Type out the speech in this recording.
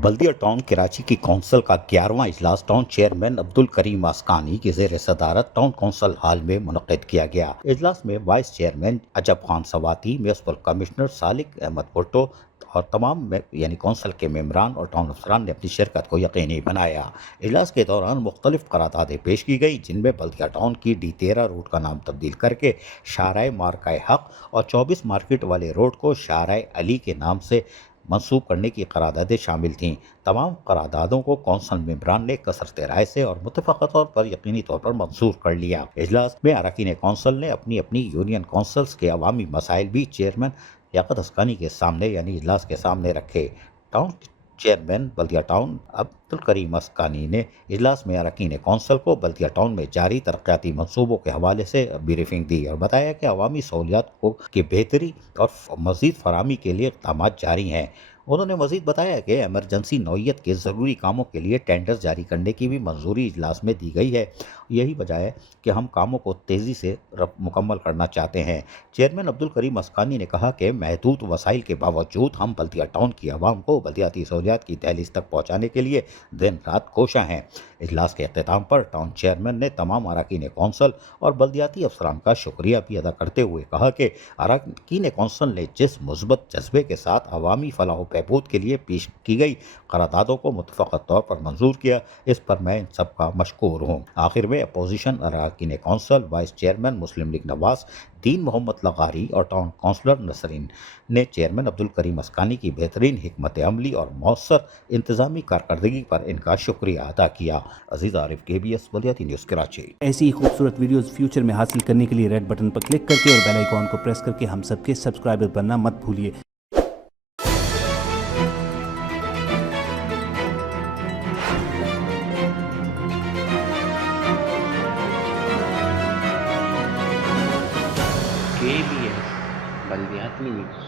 बल्दिया town Karachi की council का 11वां इजलास टाउन चेयरमैन अब्दुल करीम अस्कानी की ज़ेर सदारत टाउन कौंसिल हॉल में मुनक़्क़िद किया गया। इजलास में वाइस चेयरमैन अजब खान सवाती, म्युनिसिपल कमिश्नर सालिक अहमद भुट्टो और तमाम यानी कौंसिल के मेम्बरान और टाउन अफसरान ने अपनी शिरकत को यकीनी बनाया। इजलास के दौरान मुख्तलिफ करारदादें पेश की गई, जिनमें बल्दिया टाउन की D13 रोड का नाम तब्दील करके शाहराए मार्काए हक और 24 मार्केट वाले रोड को शाहराए अली के नाम से मंसूब करने की करारदादें शामिल थीं। तमाम करारदादों को कौंसिल मेंबरान ने कसरत राय से और मुत्तफ़क़ा तौर पर यकीनी तौर पर मंजूर कर लिया। इजलास में अरकान कौंसिल ने अपनी अपनी यूनियन कौंसिल्स के अवामी मसाइल भी चेयरमैन याकूत अस्कानी के सामने यानी इजलास के सामने रखे। टाउन चेयरमैन बल्दिया टाउन अब्दुल करीम अस्कानी ने इजलास में अरकान कौंसिल को बल्दिया टाउन में जारी तरक्याती मनसूबों के हवाले से ब्रीफिंग दी और बताया कि अवामी सहूलियात की बेहतरी और मज़ीद फराहमी के लिए इक़दाम जारी हैं। उन्होंने मज़ीद बताया कि एमरजेंसी नौइयत के ज़रूरी कामों के लिए टेंडर जारी करने की भी मंजूरी इजलास में दी गई है। यही वजह है कि हम कामों को तेज़ी से मुकम्मल करना चाहते हैं। चेयरमैन अब्दुल करीम अस्कानी ने कहा कि महदूद वसाइल के बावजूद हम बल्दिया टाउन की आवाम को बल्दियाती सहूलियात की दहलीज तक पहुँचाने के लिए दिन रात कोशा हैं। इजलास के अख्ताम पर टाउन चेयरमैन ने तमाम अरकान कौंसिल और बल्दियाती अफसरान का शुक्रिया भी अदा करते हुए कहा कि अरकान कौंसिल ने जिस मुस्बत जज्बे के साथ अवामी फलाह बहबूद के लिए पेश की गई करारदादों को मुतफ़क़ा तौर पर मंजूर किया, इस पर मैं इन सब का मशकूर हूँ। आखिर में अपोजिशन अरकान कौंसिल वाइस चेयरमैन मुस्लिम लीग नवाज दीन मोहम्मद लगारी और टाउन काउंसलर नसरीन ने चेयरमैन अब्दुल करीम अस्कानी की बेहतरीन हिकमत अमली और मौसर इंतजामी कारकर्दगी पर इनका शुक्रिया अदा किया। अजीज आरिफ, KBS बल्दियाती न्यूज़ कराची। ऐसी ही खूबसूरत वीडियोस फ्यूचर में हासिल करने के लिए रेड बटन पर क्लिक करके और बेल आइकॉन को प्रेस करके हम सबके सब्सक्राइबर बनना मत भूलिए। KBS बल्दियाती न्यूज़।